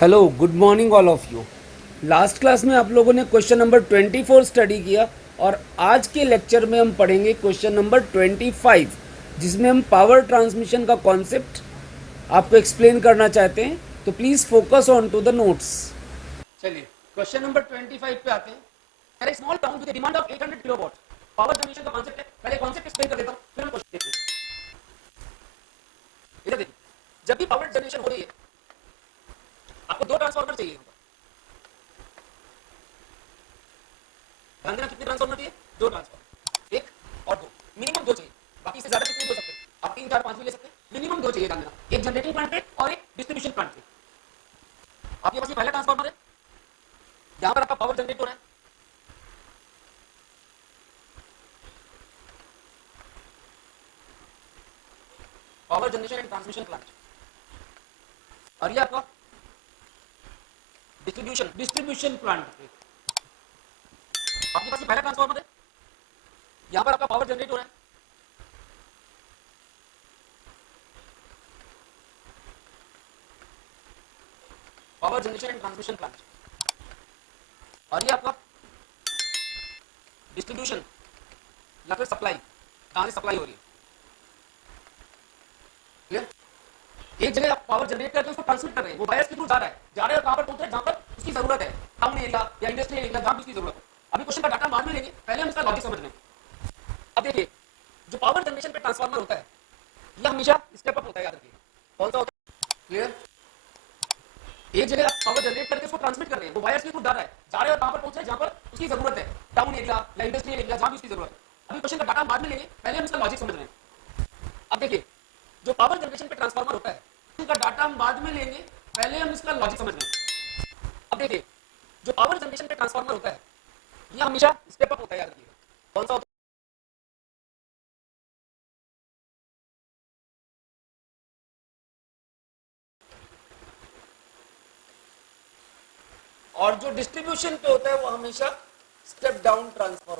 Hello, good morning all of you. Last class में आप लोगों ने क्वेश्चन नंबर 24 स्टडी किया और आज के लेक्चर में हम पढ़ेंगे क्वेश्चन नंबर 25, जिसमें हम पावर ट्रांसमिशन का कॉन्सेप्ट आपको एक्सप्लेन करना चाहते हैं। तो please focus on to the notes. चलिए क्वेश्चन नंबर 25 पे आते हैं। Small town with demand of 800 kilowatt power generation का कॉन्सेप्ट है। पहले कॉन्सेप्ट एक्सप्लेन कर देता हूँ, फिर हम क्वेश्चन देखते हैं। इधर देखिए, जब भी पावर जनरेशन हो रही है आपको दो ट्रांसफार्मर चाहिए। ध्यान देना, कितने ट्रांसफार्मर चाहिए? दो ट्रांसफार्मर, एक और दो, मिनिमम दो चाहिए। बाकी इससे ज्यादा कितने हो सकते हैं? आप तीन चार पांच भी ले सकते हैं, मिनिमम दो चाहिए। ध्यान देना, एक जनरेटिंग प्लांट पे और एक डिस्ट्रीब्यूशन प्लांट पे। आपके पास ये पहला ट्रांसफार्मर है, यहां पर आपका पावर जनरेट हो रहा है। Power generation and transmission plant. और ये आपका डिस्ट्रीब्यूशन प्लांट पे। आपके पास ये पहला ट्रांसफार्मर है, यहां पर आपका पावर जनरेट हो रहा है। Power generation and transmission plant. और ये आपका डिस्ट्रीब्यूशन या फिर सप्लाई, कहां से सप्लाई हो रही है। क्लियर? एक जगह आप पावर जनरेट करके उसको ट्रांसमिट कर रहे हैं, वो वायर्स के थ्रू जा रहा है और कहां पर पहुंच रहा है? जहां पर उसकी जरूरत है, टाउन एरिया या इंडस्ट्रियल एरिया, जहां उसकी जरूरत है। अभी क्वेश्चन का डाटा बाद में लेंगे, पहले हम इसका लॉजिक समझ लें। अब देखिए, जो पावर जनरेशन पे ट्रांसफार्मर होता है ये हमेशा स्टेप अप होता है। याद रखिए, कौन सा होता है? क्लियर? एक जगह आप पावर जनरेट करके उसको ट्रांसमिट कर रहे हैं, वो वायर्स के थ्रू जा रहा है और कहां पर पहुंच रहा है? जहां पर उसकी जरूरत है, टाउन एरिया या इंडस्ट्रियल एरिया, जहां भी उसकी जरूरत है। अभी क्वेश्चन का डाटा बाद में लेंगे, पहले हम इसका लॉजिक समझ रहे हैं। अब देखिए, जो पावर जनरेशन पे ट्रांसफार्मर होता है इसका डाटा हम बाद में लेंगे, पहले हम इसका लॉजिक समझ लें। अब देखिए, जो पावर जनरेशन पे ट्रांसफार्मर होता है ये हमेशा स्टेप अप होता है। याद रखिए, कौन सा होता है? और जो डिस्ट्रीब्यूशन पे होता है वो हमेशा स्टेप डाउन ट्रांसफार्मर।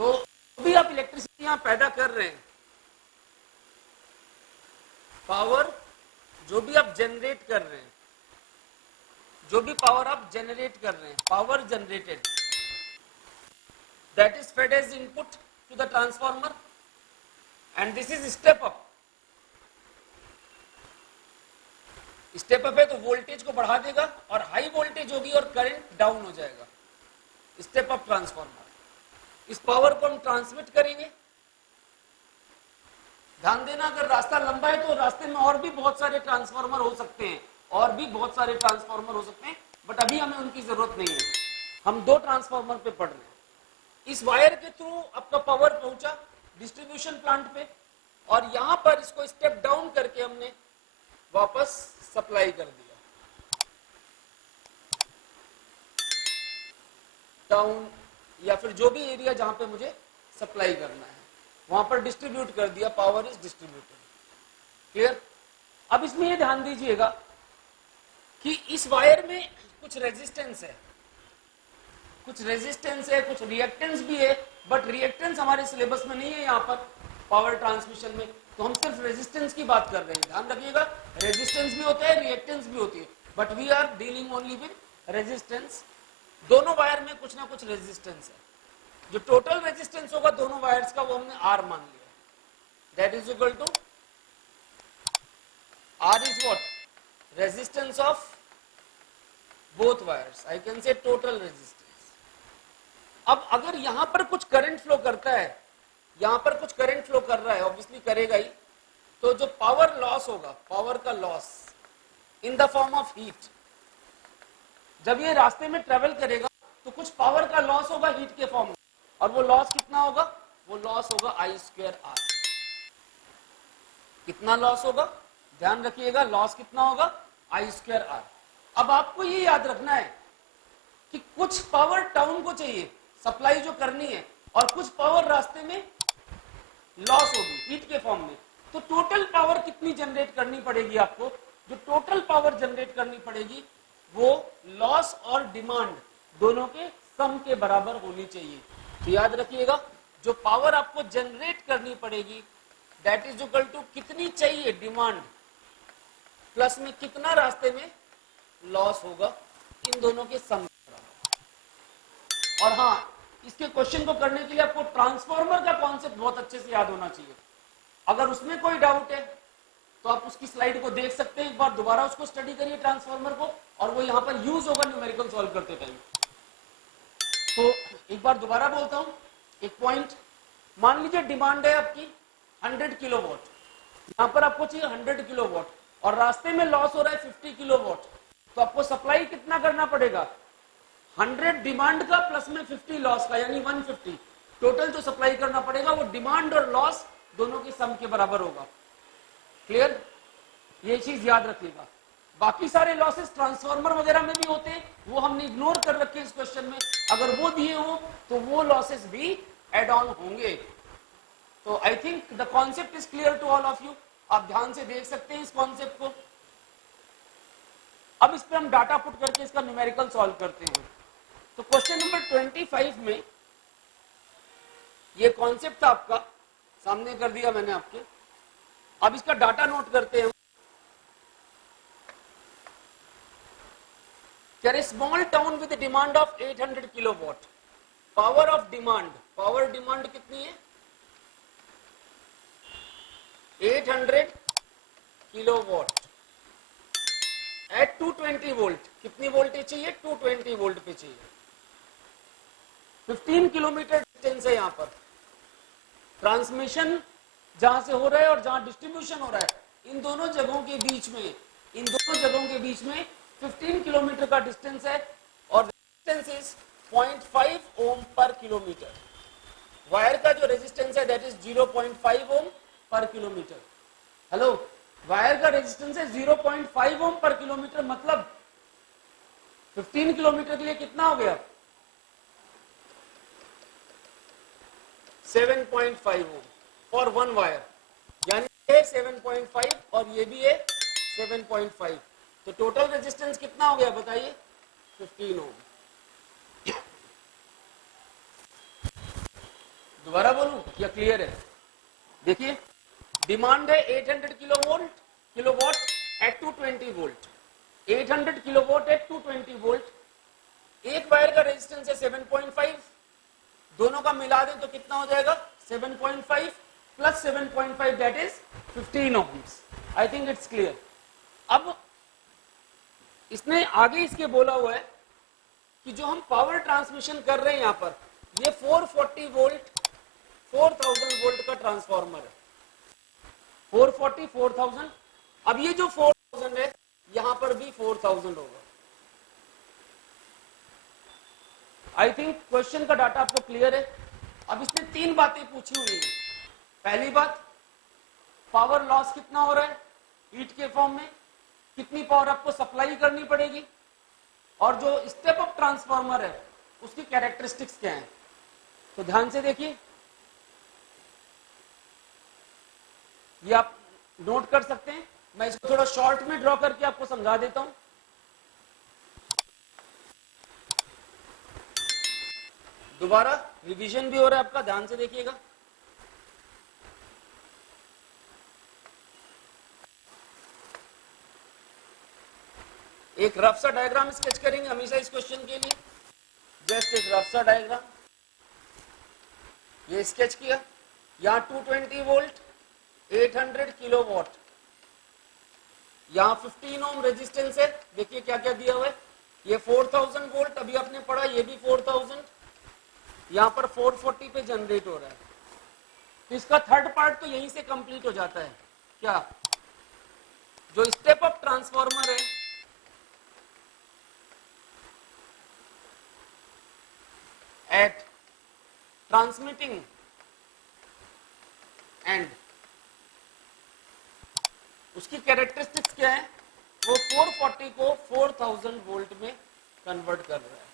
तो भी आप इलेक्ट्रिसिटी यहां पैदा कर रहे हैं, पावर जो भी आप जनरेट कर रहे हैं, जो भी पावर आप जनरेट कर रहे हैं, power generated, that is fed as input to the transformer and this is step up. Step up है तो वोल्टेज को बढ़ा देगा और हाई वोल्टेज होगी और करंट डाउन हो जाएगा। Step up transformer. इस पावर को हम ट्रांसमिट करेंगे। ध्यान देना, अगर रास्ता लंबा है तो रास्ते में और भी बहुत सारे ट्रांसफार्मर हो सकते हैं, और भी बहुत सारे ट्रांसफार्मर हो सकते हैं, बट अभी हमें उनकी जरूरत नहीं है। हम दो ट्रांसफार्मर पे पढ़ रहे हैं। इस वायर के थ्रू आपका पावर पहुंचा डिस्ट्रीब्यूशन प्लांट पे और यहां पर इसको स्टेप डाउन करके हमने वापस सप्लाई कर दिया टाउन या फिर जो भी एरिया जहां पे मुझे सप्लाई करना है, वहां पर डिस्ट्रीब्यूट कर दिया। Power is distributed. क्लियर? अब इसमें ये ध्यान दीजिएगा कि इस वायर में कुछ रेजिस्टेंस है, कुछ रिएक्टेंस भी है, बट रिएक्टेंस हमारे सिलेबस में नहीं है यहाँ पर पावर ट्रांसमिशन में, तो हम सिर्फ रेजिस्टेंस की बात कर रहे हैं। ध्यान रखिएगा, रेजिस्टेंस भी होता है, रिएक्टेंस भी होती है, but we are dealing only with resistance. दोनों वायर में कुछ ना कुछ रेजिस्टेंस है। जो टोटल रेजिस्टेंस होगा दोनों वायर्स का वो हमने आर मान लिया, that is equal to R is what? Resistance of both wires. I can say total resistance. अब अगर यहां पर कुछ करंट फ्लो करता है, यहां पर कुछ करंट फ्लो कर रहा है, ऑब्वियसली करेगा ही, तो जो पावर लॉस होगा, पावर का loss in the form of heat, जब ये रास्ते में ट्रेवल करेगा तो कुछ पावर का लॉस होगा हीट के फॉर्म में, और वो लॉस कितना होगा? वो लॉस होगा आई स्क्वायर आर। कितना लॉस होगा? ध्यान रखिएगा, लॉस कितना होगा? आई स्क्वायर आर। अब आपको ये याद रखना है कि कुछ पावर टाउन को चाहिए सप्लाई जो करनी है, और कुछ पावर रास्ते में लॉस होगी हीट के फॉर्म में। तो टोटल पावर कितनी जनरेट करनी पड़ेगी आपको? जो टोटल पावर जनरेट करनी पड़ेगी वो लॉस और डिमांड दोनों के सम के बराबर होनी चाहिए। तो याद रखिएगा, जो पावर आपको जनरेट करनी पड़ेगी दैट इज इक्वल टू कितनी चाहिए डिमांड प्लस में कितना रास्ते में लॉस होगा, इन दोनों के सम। और हाँ, इसके क्वेश्चन को करने के लिए आपको ट्रांसफॉर्मर का कॉन्सेप्ट बहुत अच्छे से याद होना चाहिए। अगर उसमें कोई डाउट है तो आप उसकी स्लाइड को देख सकते हैं, एक बार दोबारा उसको स्टडी करिए ट्रांसफॉर्मर को, और वो यहाँ पर यूज होगा न्यूमेरिकल सॉल्व करते टाइम। तो एक बार दोबारा बोलता हूँ, एक पॉइंट, मान लीजिए डिमांड है आपकी 100 किलोवाट, यहाँ पर आपको चाहिए 100 किलोवाट और रास्ते में लॉस हो रहा है 50 किलोवाट, तो आपको सप्लाई कितना करना पड़ेगा, 100 डिमांड का प्लस में 50 लॉस का, यानी 150 टोटल जो सप्लाई करना पड़ेगा वो डिमांड और लॉस दोनों के सम के बराबर होगा। क्लियर, ये चीज याद रखिएगा। बाकी सारे लॉसेस ट्रांसफार्मर वगैरह में भी होते हैं, वो हमने इग्नोर कर रखे हैं इस क्वेश्चन में, अगर वो दिए हो तो वो लॉसेस भी एड ऑन होंगे। तो I think the concept is clear to all of you, आप ध्यान से देख सकते हैं इस कॉन्सेप्ट को। अब इस पे हम डाटा पुट करके इसका न्यूमेरिकल सॉल्व करते हैं। तो क्वेश्चन नंबर 25 में ये कॉन्सेप्ट था आपका, सामने कर दिया मैंने आपके। अब इसका डाटा नोट करते हैं। There is small town with a demand of 800 kilowatt. Power of demand, power demand कितनी है, 800 किलोवाट एट 220 वोल्ट। कितनी वोल्टेज चाहिए, 220 वोल्ट पे चाहिए। 15 किलोमीटर डिस्टेंस है यहाँ पर, ट्रांसमिशन जहां से हो रहा है और जहां डिस्ट्रीब्यूशन हो रहा है, इन दोनों जगहों के बीच में, इन दोनों जगहों के बीच में 15 किलोमीटर का डिस्टेंस है और रेजिस्टेंस इज 0.5 ओम पर किलोमीटर। वायर का जो रेजिस्टेंस है दैट इज 0.5 ओम पर किलोमीटर। हेलो, वायर का रेजिस्टेंस है 0.5 ओम पर किलोमीटर, मतलब 15 किलोमीटर के लिए कितना हो गया, 7.5 ओम फॉर वन वायर, यानी ये 7.5 और ये भी है 7.5, तो टोटल रेजिस्टेंस कितना हो गया बताइए, 15 ओम। दोबारा बोलूं या क्लियर है? देखिए, डिमांड है 800 kilowatt at 220 volt, 800 kilowatt at 220 volt. एक वायर का रेजिस्टेंस है 7.5, दोनों का मिला दें तो कितना हो जाएगा, 7.5 plus 7.5 that is 15 ohms. I think it's clear. अब इसने आगे इसके बोला हुआ है कि जो हम पावर ट्रांसमिशन कर रहे हैं यहाँ पर, ये 440 वोल्ट 4000 वोल्ट का ट्रांसफार्मर है, 440 4000। अब ये जो 4000 है यहां पर भी 4000 होगा। आई थिंक क्वेश्चन का डाटा आपको क्लियर है। अब इसने तीन बातें पूछी हुई है। पहली बात, पावर लॉस कितना हो रहा है हीट के फॉर्म में, कितनी पावर आपको सप्लाई करनी पड़ेगी, और जो स्टेप अप ट्रांसफार्मर है उसकी कैरेक्टरिस्टिक्स क्या है। तो ध्यान से देखिए, ये आप नोट कर सकते हैं। मैं इसको थोड़ा शॉर्ट में ड्रॉ करके आपको समझा देता हूं। दोबारा रिवीजन भी हो रहा है आपका, ध्यान से देखिएगा। एक रफ सा डायग्राम स्केच करेंगे हमेशा इस क्वेश्चन के लिए, जस्ट एक रफ सा डायग्राम ये स्केच किया। यहां 220 वोल्ट 800 किलोवाट, यहां 15 ओम रेजिस्टेंस है। देखिए क्या क्या दिया हुआ है, ये 4000 वोल्ट अभी आपने पढ़ा, ये भी 4000, यहां पर 440 पे जनरेट हो रहा है। तो इसका थर्ड पार्ट तो यहीं से कंप्लीट हो जाता है। क्या, जो स्टेप अप ट्रांसफार्मर है एट ट्रांसमिटिंग एंड, उसकी कैरेक्टरिस्टिक्स क्या है, वो 440 को 4000 वोल्ट में कन्वर्ट कर रहा है।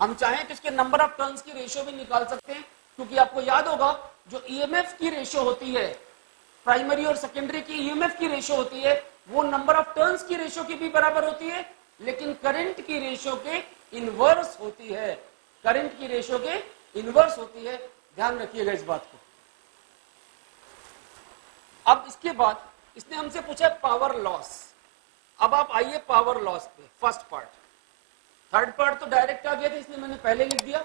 हम चाहें तो इसके नंबर ऑफ टर्न्स की रेशियो भी निकाल सकते हैं, क्योंकि आपको याद होगा जो ईएमएफ की रेशियो होती है, प्राइमरी और सेकेंडरी की ईएमएफ की रेशियो होती है, वो नंबर ऑफ टर्न्स की रेशियो की भी बराबर होती है, लेकिन करंट की रेशियो के इनवर्स होती है, करंट की रेशियो के इनवर्स होती है। ध्यान रखिएगा इस बात को। अब इसके बाद इसने हमसे पूछा पावर लॉस। अब आप आइए पावर लॉस पे, फर्स्ट पार्ट। थर्ड पार्ट तो डायरेक्ट आ गया था, इसलिए मैंने पहले लिख दिया।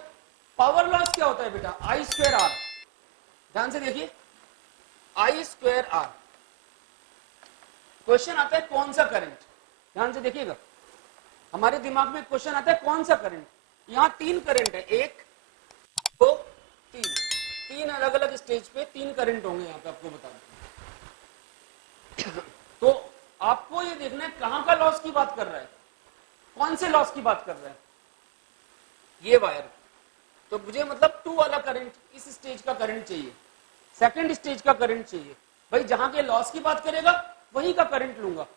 पावर लॉस क्या होता है बेटा? आई स्क्वायर आर। ध्यान से देखिए, आई स्क्वायर आर। क्वेश्चन आता है कौन सा करंट? ध्यान से देखिएगा, हमारे दिमाग में क्वेश्चन आता है कौन सा करंट। यहां तीन करंट है, 1 2 3, तीन अलग अलग स्टेज पे तीन करंट होंगे यहाँ पे, आपको बता दूं। तो आपको ये देखना है कहां का लॉस की बात कर रहा है, कौन से लॉस की बात कर रहा है। ये वायर, तो मुझे मतलब 2 वाला करंट, इस स्टेज का करंट चाहिए, सेकंड स्टेज का करंट चाहिए। भाई जहां के लॉस की बात करेगा वहीं का करंट लूंगा।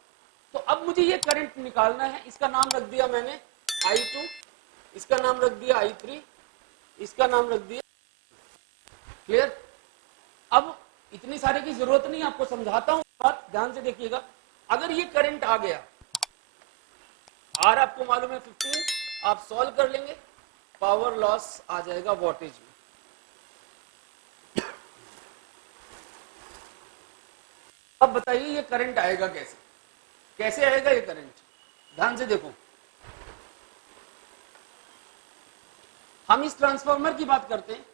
तो अब मुझे ये करंट निकालना है। इसका नाम रख दिया मैंने I2, इसका नाम रख दिया I3, इसका नाम रख दिया। क्लियर? अब इतनी सारे की जरूरत नहीं, आपको समझाता हूं बात, ध्यान से देखिएगा। अगर ये करंट आ गया, आर आपको मालूम है 15, आप सॉल्व कर लेंगे, पावर लॉस आ जाएगा वॉटेज में। अब बताइए ये करंट आएगा कैसे? कैसे आएगा ये करंट? ध्यान से देखो, हम इस ट्रांसफार्मर की बात करते हैं।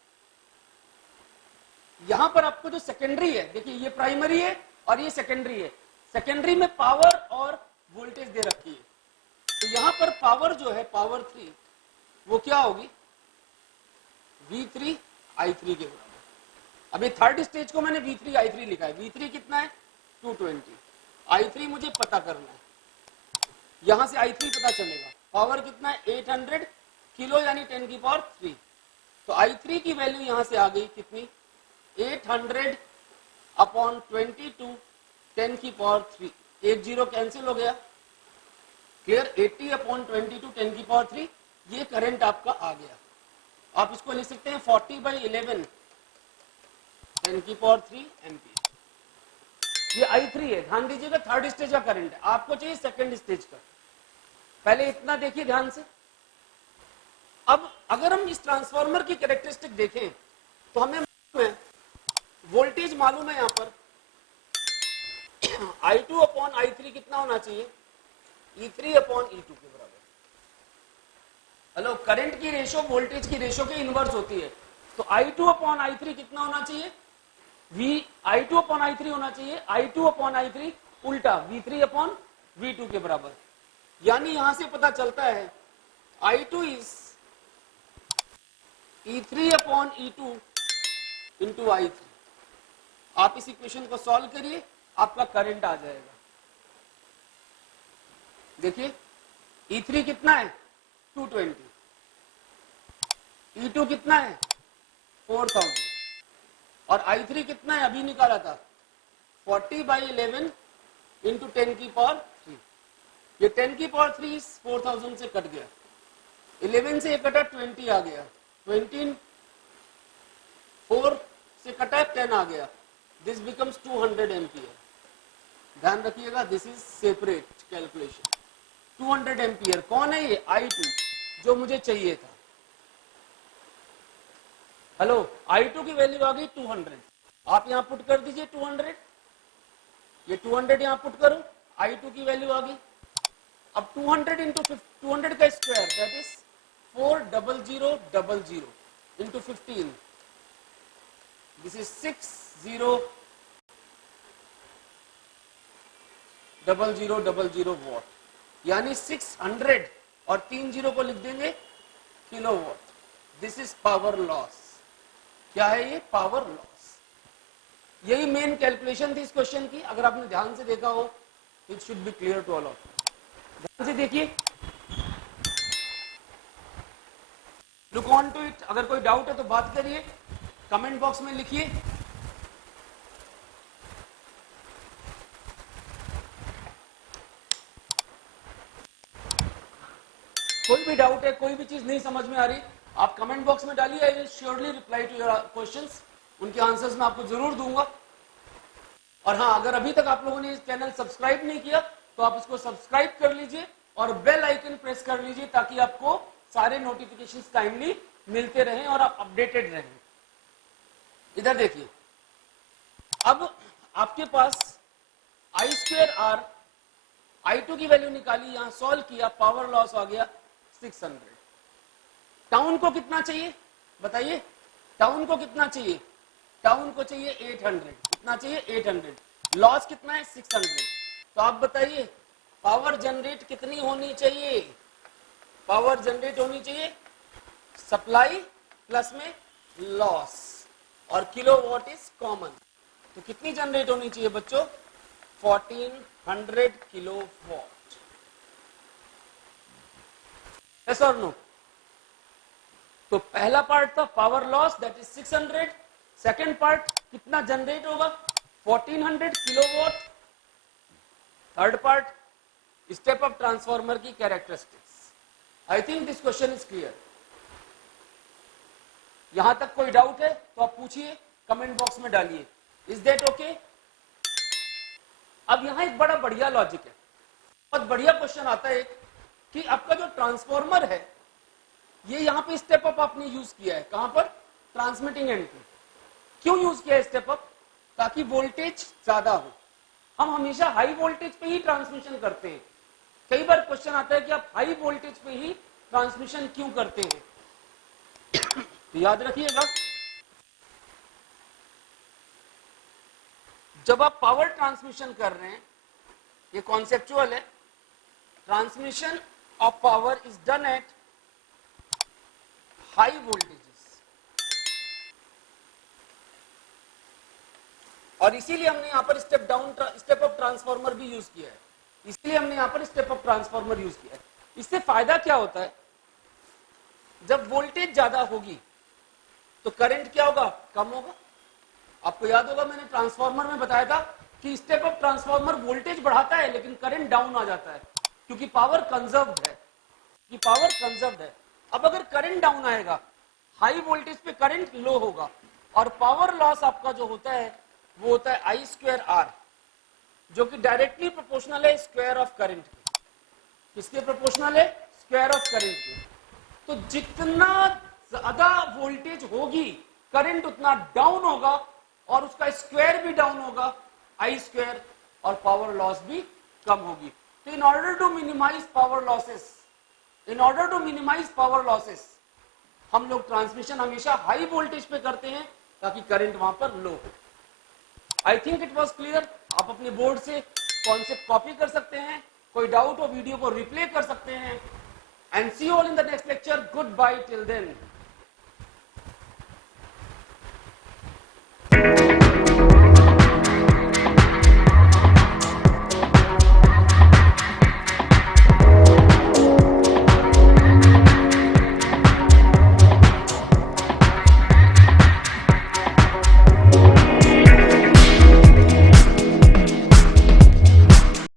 यहां पर आपको जो सेकेंडरी है, देखिए ये प्राइमरी है और ये सेकेंडरी है। सेकेंडरी में पावर और वोल्टेज दे रखी है। तो यहां पर पावर जो है, पावर 3, वो क्या होगी? V3 I3 के बराबर। अभी थर्ड स्टेज को मैंने V3 I3 लिखा है। V3 कितना है? 220। I3 मुझे पता करना है, यहां से I3 पता चलेगा। पावर कितना है? 800 किलो, यानी 10 की पावर 3। तो I3 की वैल्यू यहां से आ गई कितनी? 800 अपॉन 22 10 की पावर 3। एक जीरो कैंसिल हो गया। क्लियर? 80 अपॉन 22 10 की पावर 3, ये करंट आपका आ गया। आप इसको लिख सकते हैं 40/11 10 की पावर 3 एम्पियर। ये I3 है, ध्यान दीजिएगा, थर्ड स्टेज का करंट है। आपको चाहिए सेकंड स्टेज का। पहले इतना देखिए ध्यान से। अब अगर हम इस ट्रांसफार्मर की कैरेक्टरिस्टिक देखें तो हमें वोल्टेज मालूम है। यहां पर I2 अपॉन I3 कितना होना चाहिए? E3 अपॉन E2 के बराबर। हेलो, करंट की रेशो वोल्टेज की रेशो के इनवर्स होती है। तो I2 अपॉन I3 कितना होना चाहिए? I2 अपॉन I3 होना चाहिए I2 अपॉन I3 उल्टा V3 अपॉन V2 के बराबर। यानी यहां से पता चलता है I2 is E3 upon E2 into I3। आप इस इक्वेशन को सॉल्व करिए, आपका करंट आ जाएगा। देखिए E3 कितना है? 220। E2 कितना है? 4000। और I3 कितना है? अभी निकाला था 40/11 इंटू 10 की पावर 3। ये 10 की पावर 3 4000 से कट गया, 11 से कटा 20 आ गया, 20 4 से कटा 10 आ गया। This becomes 200 ampere. ध्यान रखिएगा, this is separate calculation. 200 ampere कौन है? ये I2 जो मुझे चाहिए था। हेलो, I2 की वैल्यू आ गई 200। आप यहां पुट कर दीजिए 200, ये 200 यहां पुट करो, I2 की वैल्यू आ गई। अब 200 इंटू 200 का square, that is 40000 into 15, this is 600000 what, यानी 600 और 3 जीरो को लिख देंगे kilo watt. This is power loss. क्या है ये? Power loss. यही मेन कैलकुलेशन थी इस क्वेश्चन की। अगर आपने ध्यान से देखा हो, it should be clear to all of. ध्यान से देखिए, लुक ऑन टू इट। अगर कोई डाउट है तो बात करिए, कमेंट बॉक्स में लिखिए। कोई भी डाउट है, कोई भी चीज नहीं समझ में आ रही, आप कमेंट बॉक्स में डालिए। I will surely reply to your questions. उनके आंसर्स मैं आपको जरूर दूंगा। और हाँ, अगर अभी तक आप लोगों ने इस चैनल सब्सक्राइब नहीं किया तो आप इसको सब्सक्राइब कर लीजिए और बेल आइकन प्रेस कर लीजिए, ताकि आपको सारे नोटिफिकेशंस टाइमली मिलते रहें और आप अपडेटेड रहें। इधर देखिए, अब आपके पास I²R, I2 की वैल्यू निकाली, यहां सॉल्व किया, पावर लॉस आ गया 600। टाउन को कितना चाहिए बताइए, टाउन को कितना चाहिए, टाउन को चाहिए 800, कितना चाहिए 800, लॉस कितना है 600। तो आप बताइए पावर जनरेट कितनी होनी चाहिए, पावर जनरेट होनी चाहिए सप्लाई प्लस में लॉस, और किलोवाट इज कॉमन, तो कितनी जनरेट होनी चाहिए बच्चों 1400 किलोवाट। यस और नो? तो पहला पार्ट था power loss that is 600, second part कितना जनरेट होगा 1400 kilowatt, third part step up transformer की characteristics. I think this question is clear. यहां तक कोई डाउट है तो आप पूछिए, कमेंट बॉक्स में डालिए। Is that okay? अब यहां एक बड़ा बढ़िया लॉजिक है, बहुत बढ़िया क्वेश्चन आता है कि आपका जो ट्रांसफॉर्मर है ये यहां पे स्टेप अप आपने यूज किया है, कहां पर, ट्रांसमिटिंग एंड पे। क्यों यूज किया है स्टेप अप? ताकि वोल्टेज ज्यादा हो। हम हमेशा हाई वोल्टेज पे ही ट्रांसमिशन करते हैं। कई बार क्वेश्चन आता है कि आप हाई वोल्टेज पे ही ट्रांसमिशन क्यों करते हैं, तो याद रखिएगा जब आप पावर ट्रांसमिशन कर रहे हैं, ये कॉन्सेप्चुअल है, transmission of power is done at high voltages, और इसीलिए हमने यहां पर स्टेप अप ट्रांसफार्मर भी यूज किया है, इसलिए हमने यहां पर स्टेप अप ट्रांसफार्मर यूज किया है। इससे फायदा क्या होता है, जब वोल्टेज ज्यादा होगी तो करंट क्या होगा, कम होगा। आपको याद होगा मैंने ट्रांसफार्मर में बताया था कि स्टेप अप ट्रांसफार्मर वोल्टेज बढ़ाता है लेकिन करंट डाउन आ जाता है, क्योंकि पावर कंजर्व्ड है, कि पावर कंजर्व्ड है। अब अगर करंट डाउन आएगा, हाई वोल्टेज पे करंट लो होगा, और पावर लॉस आपका जो होता है वो होता है I²R, जो कि डायरेक्टली प्रोपोर्शनल है स्क्वायर ऑफ करंट के। किसके प्रोपोर्शनल है, स्क्वायर ऑफ करंट के। तो जितना ज्यादा वोल्टेज होगी करंट उतना डाउन होगा, और उसका स्क्वायर भी डाउन होगा I², और पावर लॉस भी कम होगी। तो in order to minimize power losses, हम लोग ट्रांसमिशन हमेशा हाई वोल्टेज पे करते हैं ताकि करंट वहां पर लो हो। I think it was clear. आप अपने बोर्ड से कॉन्सेप्ट कॉपी कर सकते हैं, कोई डाउट हो वीडियो को रिप्ले कर सकते हैं। And see you all in the next lecture. Good bye till then.